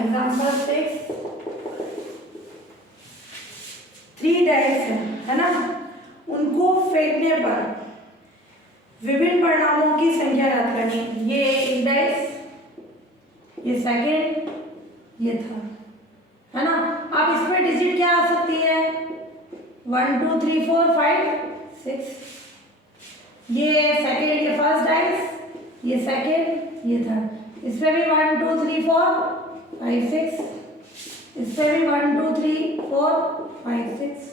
Example 6, 3 dice है ना, उनको फेंकने पर विभिन्न परिणामों की संख्या ज्ञात करनी है। ये एक डाइस, ये सेकेंड, ये थर्ड, है ना। अब इसमें डिजिट क्या आ सकती है? 1 2 3 4 5 6। ये सेकेंड, ये फर्स्ट डाइस, ये सेकेंड, ये थर्ड। इसमें भी 1 2 3 4 5 6, इसमें भी 1 2 3 4 5 6।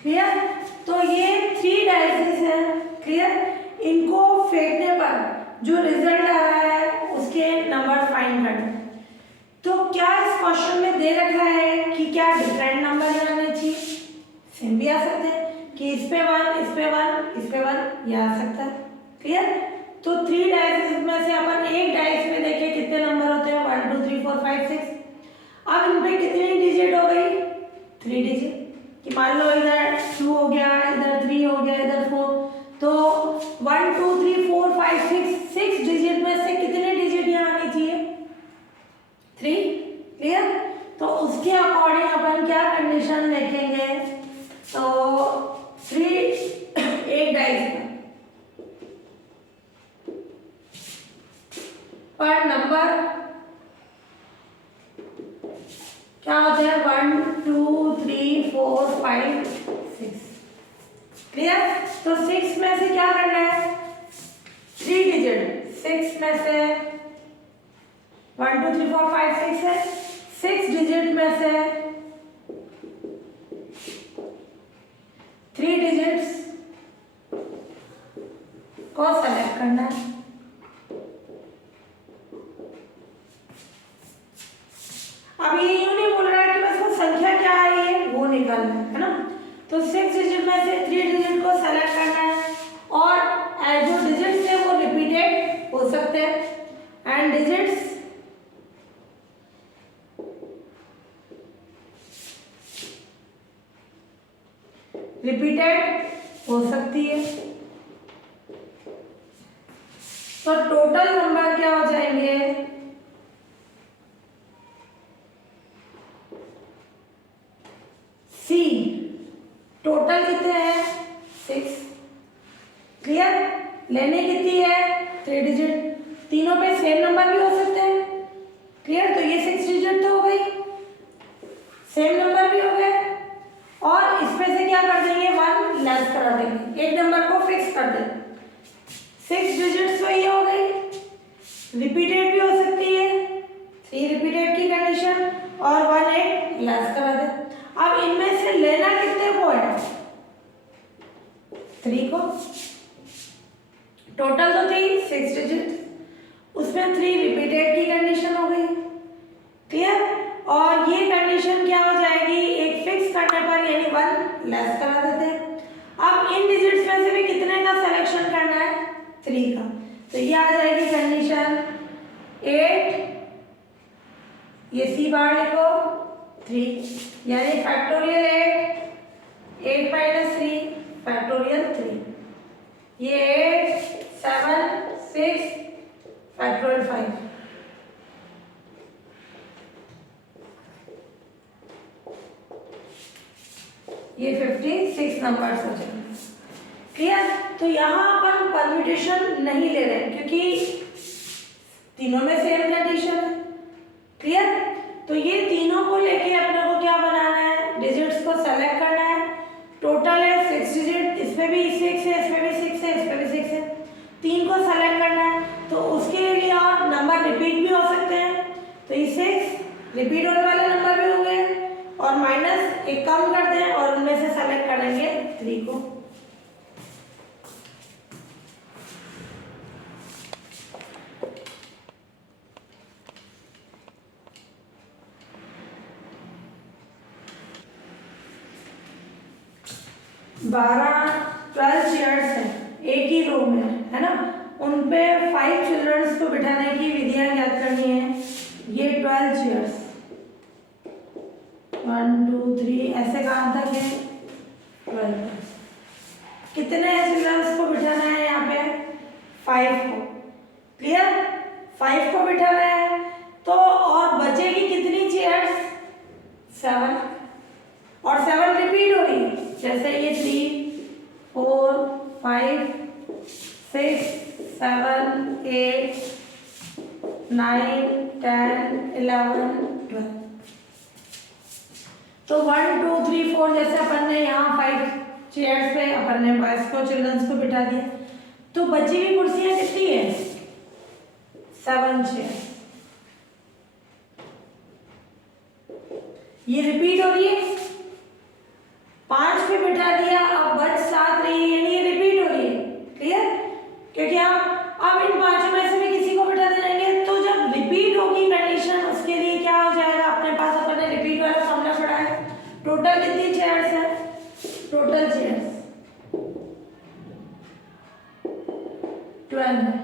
क्लियर? तो ये 3 डाइसेस हैं। क्लियर? इनको फेंकने पर जो रिजल्ट आ रहा है उसके नंबर फाइंड करना। तो क्या इस क्वेश्चन में दे रखा है कि क्या डिफरेंट नंबर आने चाहिए? सेम भी आ सकते हैं कि इस पे 1, इस पे 1, इस पे 1, ये आ सकता है। क्लियर? तो 3 डाइसेस में से अपन एक डाइस में देखें कितने नंबर होते हैं, 1 2 3 4 5 6। अब इन पे कितनी डिजिट हो गई? 3 डिजिट। कि मान लो इधर 2 हो गया, इधर 3 हो गया, इधर 4, तो 1 2 3 4 5 6 डिजिट में से कितने डिजिट यहाँ आनी चाहिए? 3। क्लियर? तो उसके अकॉर्डिंग अपन क्या कंडीशन लिखेंगे? तो 3 एक डाइस पर नंबर क्या होते हैं? 1 2 3 4 5 6। क्लियर? तो 6 में से क्या करना है? 3 डिजिट। 6 में से 1 2 3 4 5 6 है। 6 डिजिट में से 3 डिजिट्स को सेलेक्ट करना है। अब ये यूं नहीं बोल रहा है कि बस वो संख्या क्या है वो निकालना है ना। तो 6 डिजिट में से 3 डिजिट को सेलेक्ट करना है और जो डिजिट्स है वो रिपीटेड हो सकते हैं एंड डिजिट्स रिपीटेड हो सकती है। तो टोटल नंबर क्या हो जाएंगे? सी टोटल कितने हैं? 6। क्लियर? लेने कितनी है? 3 डिजिट। तीनों पे सेम नंबर भी हो सकते हैं। क्लियर? तो ये 6 डिजिट तो हो गई, सेम नंबर भी हो गए और इसमें से क्या कर देंगे? 1 लेस करा देंगे, एक नंबर को फिक्स कर देंगे। 6 डिजिट्स तो ये हो गई, रिपीटेड भी हो सकती है, 3 रिपीटेड की कंडीशन और 1 एक लेस करा दे। अब इनमें से लेना कितने को है? 3 को। टोटल तो थी 6 डिजिट, उसमें 3 रिपीटेड की कंडीशन हो गई। क्लियर? और ये कंडीशन क्या हो जाएगी? एक फिक्स करने पर यानी 1 लेस करा देते हैं। अब इन डिजिट्स में से भी कितने का सिलेक्शन करना है? 3 का। तो ये आ जाएगी कंडीशन 8, ये सी बार लिखो 3, यानी फैक्टोरियल 8 माइनस 3 फैक्टोरियल 3, ये 8 7 6 फैक्टोरियल 5। ये 56 नंबर्स हो जाएंगे। क्लियर? तो यहाँ अपन परम्यूटेशन नहीं ले रहे हैं क्योंकि तीनों में सेम कंडीशन है। क्लियर? तो ये तीनों को लेके अपने को क्या बनाना है? डिजिट्स को सेलेक्ट करना है। टोटल है 6 डिजिट, इसमें भी 6 है, इसमें भी 6 है, इसमें भी 6 है। 3 को सेलेक्ट करना है तो उसके लिए और नंबर रिपीट भी हो सकते हैं। तो ये 6 रिपीट होने वाले नंबर भी होंगे और माइनस एक कम कर दें और उनमें से सेलेक्ट करेंगे 3 को। बारह 12 चेयर्स हैं एक ही रो में, है ना। उन पे 5 चिल्ड्रंस को बिठाने की विधियां ज्ञात करनी है। ये 12 चेयर्स 1 2 3 ऐसे कहाँ तक है? 12। कितने चिल्ड्रंस को बिठाना है यहाँ पे? 5 को। क्लियर? 5 को बिठाना है, तो और बचेगी कितनी चेयर्स? 7, और 7 रिपीट हो रही है, जैसे ये 3 4 5 6 7 8 9 10 11 12। तो 1 2 3 4 जैसे अपन ने यहाँ 5 चेयर्स पे अपन ने बॉयज को चिल्ड्रंस को बिठा दिया, तो बची हुई कुर्सियां कितनी है? 7 चेयर। ये रिपीट हो रही है, 5 पे बिठा दिया, अब बच 7 रही है, यानी ये रिपीट हो रही है। क्लियर? क्योंकि आप अब इन 5 में से भी किसी को बिठा देंगे, तो जब रिपीट होगी कंडीशन, उसके लिए क्या हो जाएगा? अपने पास अपन ने रिपीट वाला फॉर्मूला पढ़ा है। टोटल कितनी चेयर्स है? टोटल चेयर्स 12 है।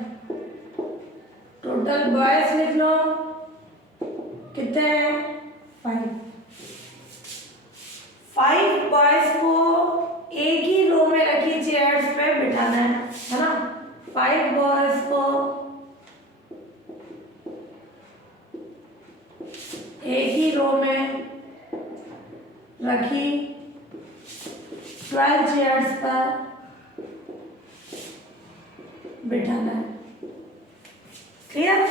टोटल बॉयज लिख लो, कितने हैं? 5 बॉयज को एक ही रो में रखी चेयर्स पे बिठाना है ना? 5 बॉयज को एक ही रो में रखी 12 चेयर्स पर बिठाना है। क्लियर?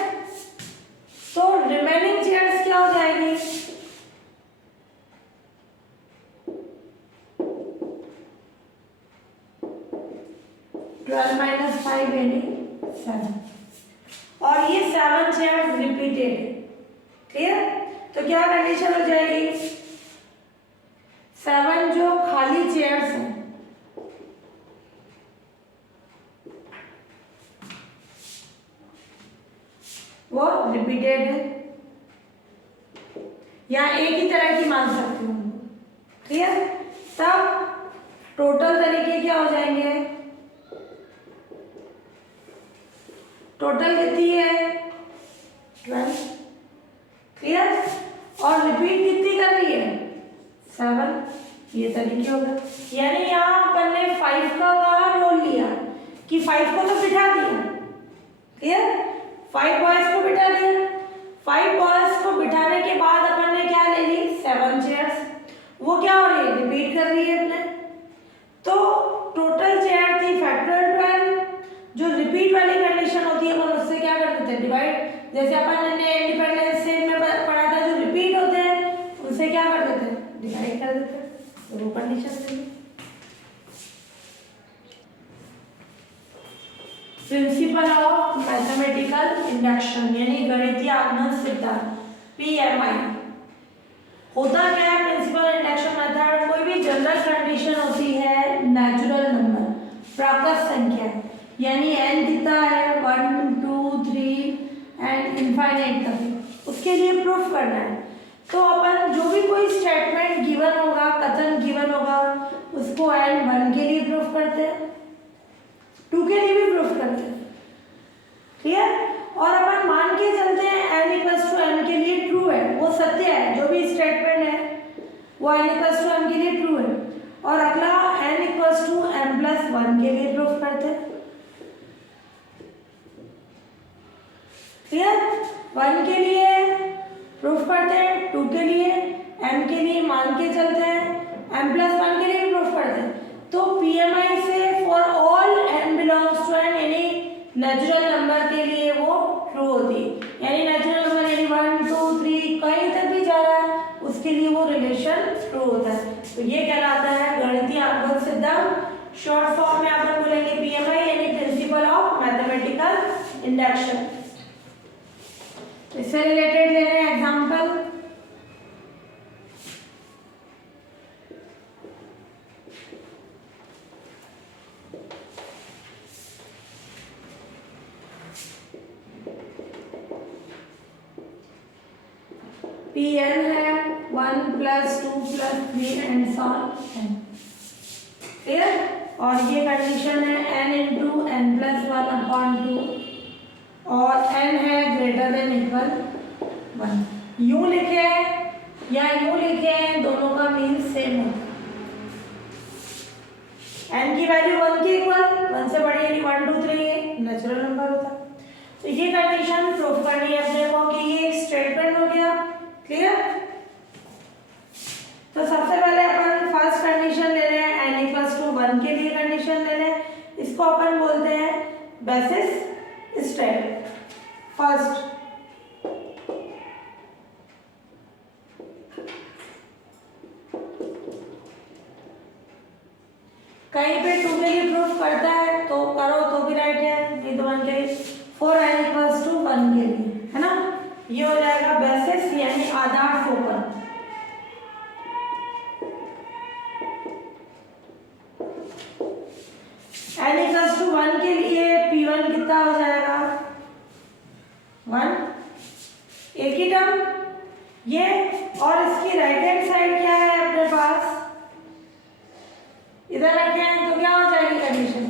तो रिमेनिंग चेयर्स क्या हो जाएगी? 12 - 5 यानी 7, और ये 7 चेयर्स रिपीटेड है। क्लियर? तो क्या कंडीशन हो जाएगी? 7 जो खाली चेयर्स हैं वो रिपीटेड है, या एक ही तरह की मान सकते हो। क्लियर? तब टोटल तरीके क्या हो जाएंगे? टोटल कितनी है? 12। क्लियर? और रिपीट कितनी कर रही है? 7। ये तरीके हो गए, यानी यहाँ अपन ने 5 का कहाँ रोल लिया कि 5 को तो बिठा दिया। क्लियर? 5 बॉयज को बिठा दिया, 5 बॉयज को बिठाने के बाद अपन ने क्या ले ली? 7 चेयर्स। वो क्या हो रही है? रिपीट कर रही है अपने। तो टोटल चेयर थी फैक्टोरियल 12। जो रिपीट वाली कंडीशन होती है अपन उससे क्या कर देते हैं? डिवाइड। जैसे अपन ने इंडिपेंडेंस डे में पढ़ा था, जो रिपीट होते हैं उनसे क्या कर देते हैं? डिवाइड कर देते हैं। तो वो कंडीशन थी। प्रिंसिपल ऑफ मैथमेटिकल इंडक्शन यानी गणितीय आगमन सिद्धांत, PMI। होता क्या है प्रिंसिपल इंडक्शन मेथड? कोई भी जनरल कंडीशन होती है, नेचुरल नंबर, प्राकृत संख्या, यानी n कितना है? 1 2 3 एंड इनफाइनाइट तक, उसके लिए प्रूफ करना है। तो अपन जो भी कोई स्टेटमेंट गिवन होगा, कथन गिवन होगा, उसको n 1 के लिए प्रूफ करते हैं, 2 के लिए भी प्रूफ करते हैं। क्लियर? और अपन मान के चलते हैं n = m के लिए ट्रू है, वो सत्य है। जो भी स्टेटमेंट है वो n = m के लिए ट्रू है। और अगला n = m+1 के लिए प्रूफ करते हैं। क्लियर? 1 के लिए प्रूफ करते हैं, 2 के लिए, m के लिए मान के चलते हैं, m+1 के लिए भी प्रूफ करते हैं। तो PMI से for all n belongs to n यानी नेचुरल नंबर के लिए वो ट्रू होती है, यानी नेचुरल नंबर यानी 1 2 3 कहीं तक भी जा रहा है उसके लिए वो रिलेशन ट्रू होता है। तो ये कहलाता है गणितीय आगमन सिद्धांत। शॉर्ट फॉर्म में आप बोलेंगे PMI यानी प्रिंसिपल ऑफ मैथमेटिकल इंडक्शन। इससे रिलेटेड ले रहे हैं एग्जांपल। Pn है 1 + 2 + 3 एंड सो ऑन। क्लियर? और ये कंडीशन है n × n+1/2 और n है ग्रेटर देन इक्वल 1। यूं लिखे या यूं लिखे, दोनों का मीन सेम होता है। n की वैल्यू 1 के इक्वल, 1 से बड़ी यानी 1 2 3 नेचुरल नंबर होता है। तो ये कंडीशन प्रूफ करनी है अपने को कि ये एक स्टेटमेंट हो गया। क्लियर? तो सबसे पहले अपन फर्स्ट कंडीशन ले रहे हैं, n इक्वल्स टू 1 के लिए कंडीशन ले रहे हैं। इसको अपन बोलते हैं बेसिस स्टेप। फर्स्ट कहीं पे 2 के लिए प्रूफ करता है तो करो तो भी राइट है, नहीं तो 1 के लिए। 4n इक्वल्स टू 1 के लिए, है ना? ये हो जाएगा बेसिस यानी आधार सोपन। n इक्वल्स टू 1 के लिए p1 कितना हो जाएगा? 1। एक ही टर्म ये, और इसकी राइट हैंड साइड क्या है अपने पास? इधर रखे हैं तो क्या हो जाएगी कंडीशन?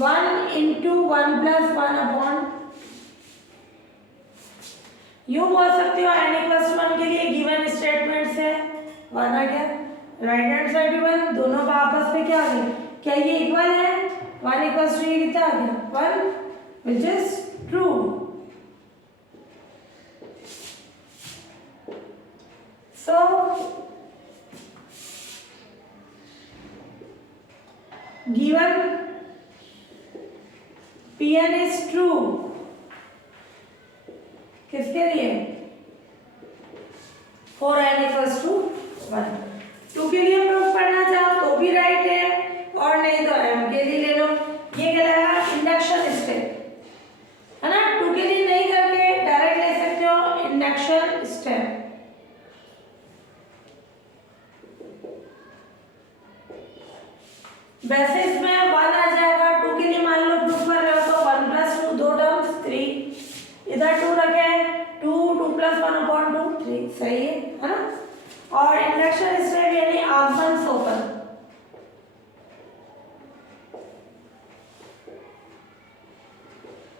1 इंटू 1 प्लस 1 अपॉन, यूं बोल सकते हो n इक्वल्स टू 1 के लिए गिवन स्टेटमेंट से 1 आ गया, राइट हैंड साइड भी 1, दोनों का आपस में क्या आ गया? क्या ये इक्वल है? 1 इक्वल्स टू ये कितना आ गया? 1, विच is true. So given Pn is true किसके लिए? 4n equals to 1। 2 के लिए प्रूफ करना चाहो तो भी राइट है, और नहीं तो m के लिए ले लो। ये कहलाएगा इंडक्शन स्टेप, है ना? 2 के लिए नहीं करके डायरेक्ट ले सकते हो इंडक्शन स्टेप। बेसिस में 1 आ जाएगा। 2 के लिए मान लो प्रूफ कर रहे हो तो 1 प्लस 2, 2 टर्म्स 3, इधर 2 रखे हैं, 2 प्लस 1 अपॉन 2 3, सही है ना? और इंडक्शन स्टेप यानी आगमन सोपन।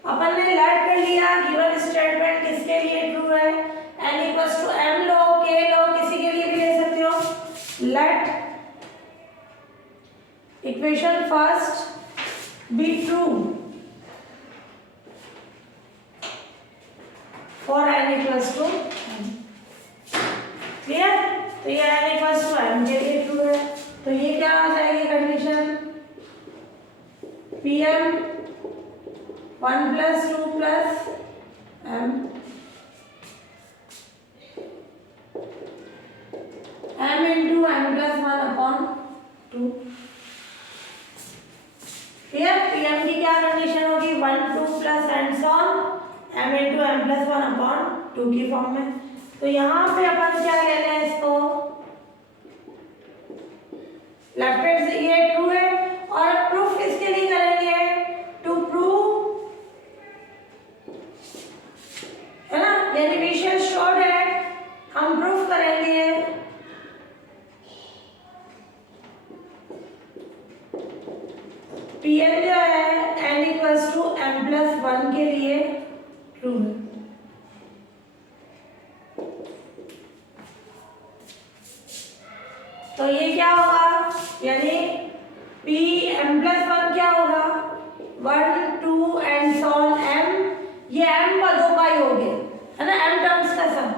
अपन ने लेट कर लिया गिवन स्टेटमेंट किसके लिए ट्रू है, n इक्वल्स टू m लो, k लो, किसी के लिए भी ले सकते हो। Let equation first be true for n equals to m। क्लियर? तो ये n इक्वल्स टू m के लिए ट्रू है, तो ये क्या हो जाएगी condition? Pm 1 plus 2 plus m, m into m plus 1 upon 2। Clear? Pm की क्या कंडीशन होगी? 1 2 plus and so on m into m plus 1 upon 2 की फॉर्म में। तो यहाँ पे अपन क्या ले लें इसको? लेफ्ट हैंड से ये ट्रू है, और प्रूफ किसके लिए करेंगे? टू प्रूव, है ना? यानी वी शैल शो दैट, हम प्रूफ करेंगे Pn जो है n equals to m plus 1 के लिए ट्रू है। तो ये क्या होगा? यानी Pm प्लस 1 क्या होगा? 1 2 एंड सो ऑन m, ये m पदों का ही हो गया, है ना? m टर्म्स का सम।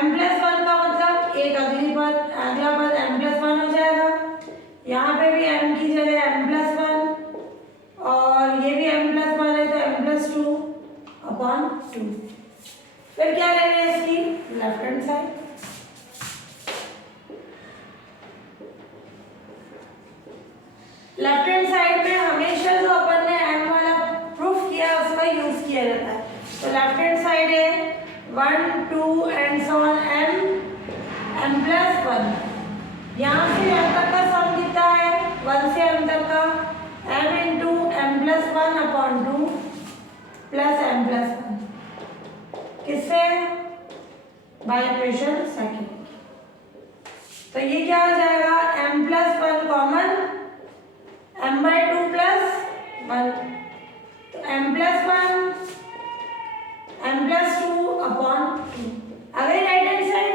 m प्लस 1 का मतलब एक अगला पद m प्लस 1 हो जाएगा। यहाँ पे भी m की जगह m प्लस 1, और ये भी m प्लस 1 है तो m प्लस 2 अपॉन 2। फिर क्या लेंगे इसकी? Left hand side. Left hand side में हमेशा जो अपन ने m वाला प्रूफ किया उसका यूज किया जाता है। तो लेफ्ट हैंड साइड है 1 2 and so on m plus 1। यहाँ से m तक का सम कितना है? 1 से m तक का m into m plus 1 upon 2 plus m plus 1, किससे? By equation second. तो ये क्या हो जाएगा? m plus 1 common, m by 2 plus 1, तो m plus 1 m plus 2 upon 2। अगर राइट हैंड साइड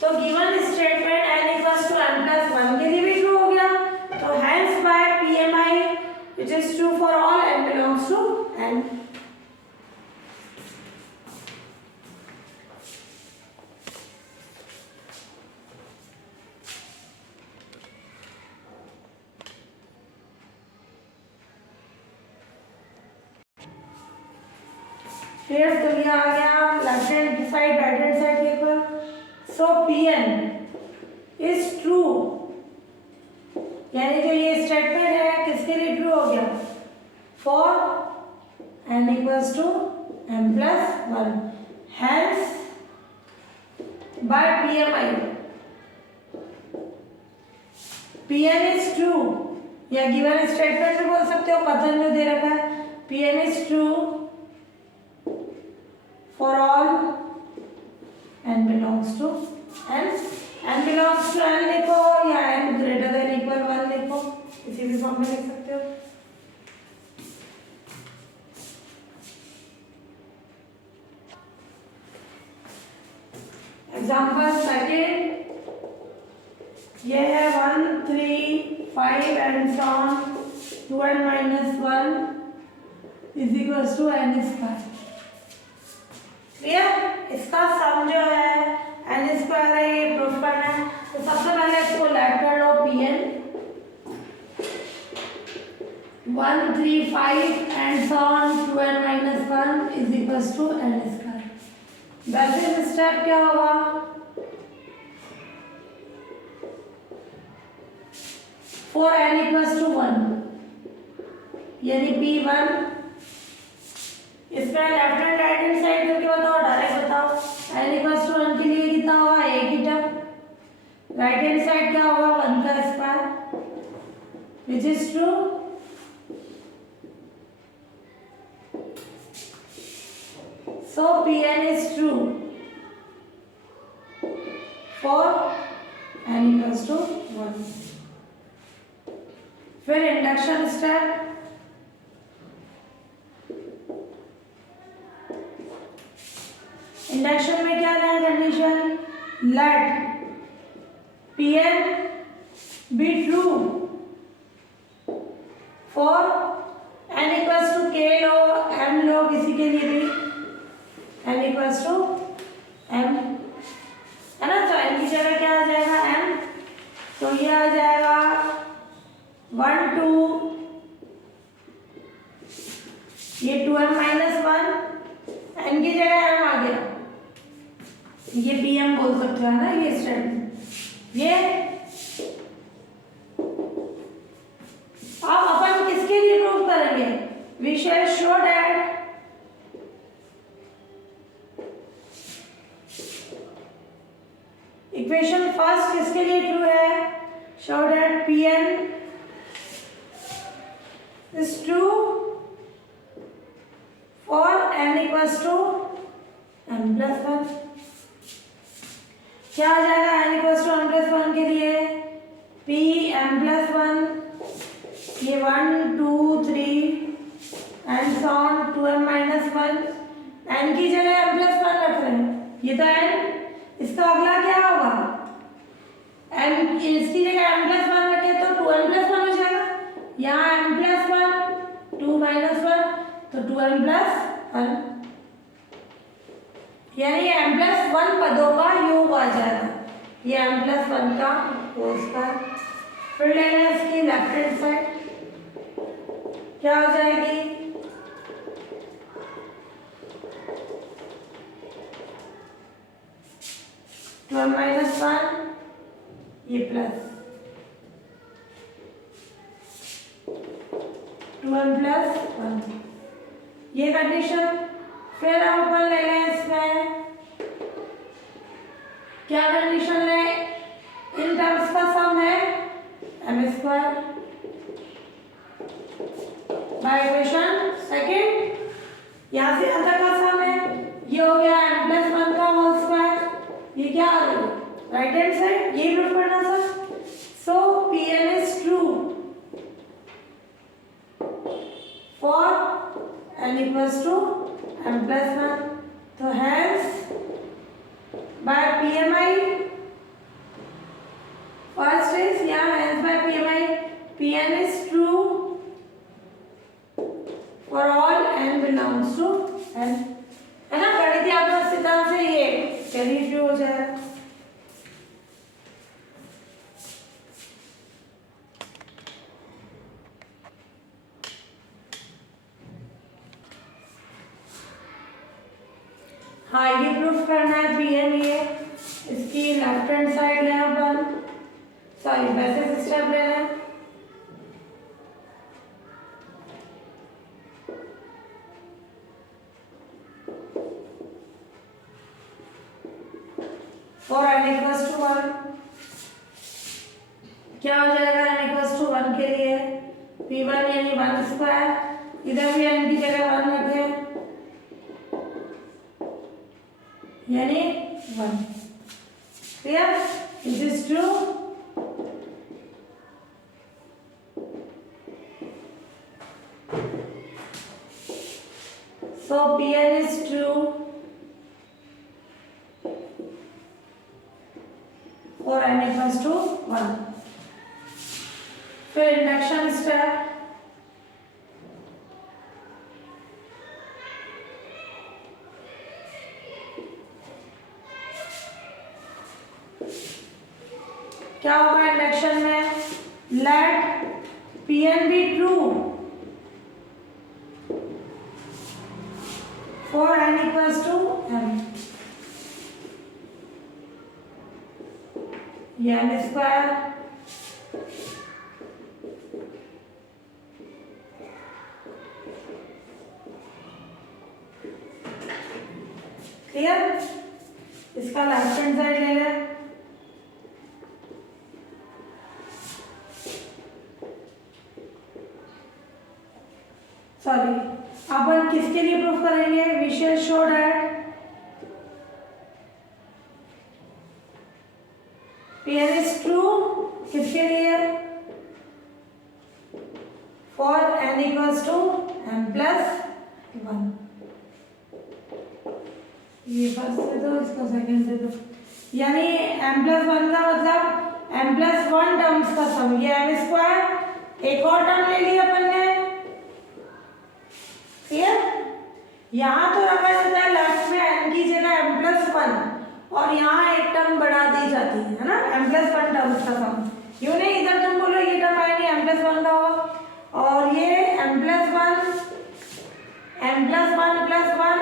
तो given statement n equals to m plus 1 के लिए भी ट्रू हो गया, तो hence by PMI which is true for all n n. फिर तो ये आ गया left hand side right hand side के ऊपर। सो Pn इज ट्रू, यानी जो ये स्टेटमेंट है किसके लिए ट्रू हो गया? For n equals to m plus 1, hence by PMI Pn is true, या गिवन स्टेटमेंट भी बोल सकते हो, कथन जो दे रखा है Pn is true for all n belongs to n belongs to n लिखो या n greater than equal 1 लिखो, किसी भी फॉर्म में लिख सकते हो। एग्जाम्पल सेकेंड, ये है 1 3 5 and so on 2n minus 1 is equals to n square। Clear? इसका सम जो है n स्क्वायर है, ये प्रूफ करना है। तो सबसे पहले इसको लेट कर लो Pn 1 3 5 and so on 2n minus 1 is equals to n square. वैसे स्टेप क्या होगा? for n equals to 1 यानी P1, इसका left hand right hand side करके बताओ, डायरेक्ट बताओ। n इक्वल्स टू 1 के लिए कितना होगा? एक ही टर्म। राइट हैंड साइड क्या होगा? 1 का square, which is true. So Pn is true for n equals to 1। फिर इंडक्शन स्टेप, इंडक्शन में क्या है condition? Let Pn be true for n equals to k लो, m लो, किसी के लिए भी n इक्वल्स टू m, है ना। तो n की जगह क्या आ जाएगा? m, तो ये आ जाएगा 1 2, ये 2m माइनस 1, n की जगह m आ गया, ये Pm बोल सकते हो ना, ये स्टेटमेंट। ये अब अपन किसके लिए प्रूव करेंगे? We shall show that equation first किसके लिए ट्रू है? Show that Pn is true for n equals to m plus 1। क्या आ जाएगा n equals to m plus 1 के लिए? P m प्लस 1, ये 1 2 3 and so on 2m minus 1, n की जगह m प्लस 1 रख रहे हैं, ये तो n। इसका अगला क्या होगा? m, इसकी जगह m प्लस 1 रखे तो 2m प्लस 1 हो जाएगा, यहाँ m प्लस 1 2 माइनस 1 तो 2m प्लस 1, यानी m प्लस 1 पदों का योग आ जाएगा, ये m प्लस 1 का होल स्क्वायर। फिर लेना है इसकी लेफ्ट हैंड साइड, क्या हो जाएगी? टू एम माइनस 1, ये प्लस 2m प्लस 1, ये कंडीशन। फिर हम अपन ले लें इसमें क्या कंडीशन ले? इन टर्म्स का सम है m square by equation second, यहाँ से यहाँ तक का सम है, ये हो गया m प्लस 1 का होल स्क्वायर, ये क्या आ रहा है? राइट हैंड साइड, ये प्रूफ करना sir. So Pn is true for n equals to m plus 1, तो hence by PMI, first is यहाँ hence by PMI Pn is true for all n belongs to N, है ना। गणितीय आपका सिद्धांत से ये कैरी थ्रू हो जाएगा। हाँ ये प्रूफ करना है पीएन ये, इसकी लेफ्ट हैंड साइड ले अपन, सॉरी बेसिस स्टेप ले लें। और n इक्वल्स टू 1 क्या हो जाएगा, n इक्वल्स टू 1 के लिए p1 यानी 1 स्क्वायर, इधर भी n की जगह 1 रखें यानी 1। Clear, this is true. So Pn is true for n equals to 1। फिर इंडक्शन स्टेप, क्या होगा इंडक्शन में, late Pn be true for n equals to m, ये n स्क्वायर क्लियर। इसका लेफ्ट हैंड साइड ले लें, सॉरी अपन किसके लिए प्रूफ करेंगे, we shall show that Pn is true किसके लिए, for n equals to m plus 1। ये फर्स्ट दे दो, इसको सेकंड दे दो, यानी m plus 1 का मतलब m plus 1 टर्म्स का सम, ये m स्क्वायर एक और टर्म ले लिया अपन ने। यहाँ तो रखा जाता है लेफ्ट में n की जगह m plus 1 और यहाँ एक टर्म बढ़ा दी जाती है ना, m plus 1 टर्म्स का सम। यूँ नहीं इधर तुम बोलो ये टर्म आएगी m plus 1 का हो, और ये m plus 1 plus 1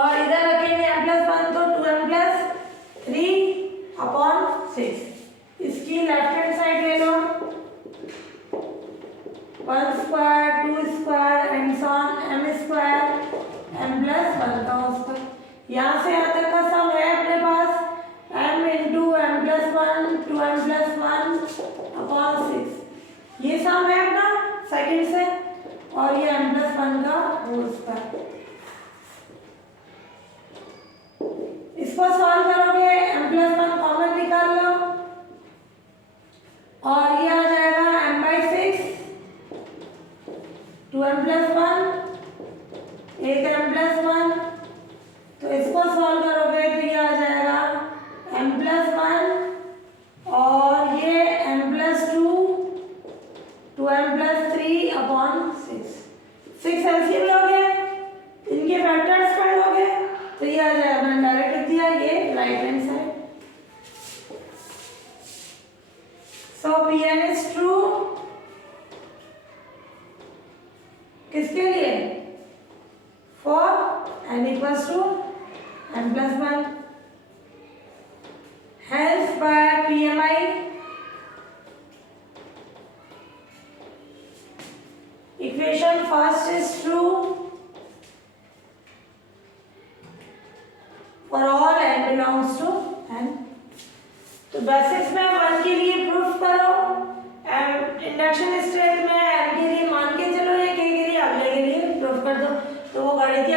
और इधर रखेंगे m plus 1 तो 2m plus 3 अपॉन 6। इसकी लेफ्ट हैंड साइड ले लो, 1 square 2 square and so on m square m plus 1 का होता है। यहाँ से यहाँ तक का सम है अपने पास m into m plus 1 2m plus 1 upon 6, ये सम है अपना सेकंड से, और ये m plus 1 का होल स्क्वायर। इसको सॉल्व करोगे m plus 1 कॉमन निकाल लो और ये आ जाएगा m by 6 2m plus 1 एक m plus 1, तो इसको सॉल्व करोगे तो ये आ जाएगा m plus 1 और ये m plus 2 2m plus 3 upon 6 LCM लोगे, इनके फैक्टर्स कर लोगे तो ये आ जाएगा, मैंने डायरेक्ट लिख दिया, ये right hand side. So Pn is true किसके लिए, for n equals to m plus 1, hence by PMI equation first is true for all n belongs to n। तो बेसिस में 1 के लिए प्रूफ करो, इंडक्शन स्टेट में n के लिए मान के चलो, या k के लिए अगले के लिए प्रूफ कर दो, तो वो गणितीय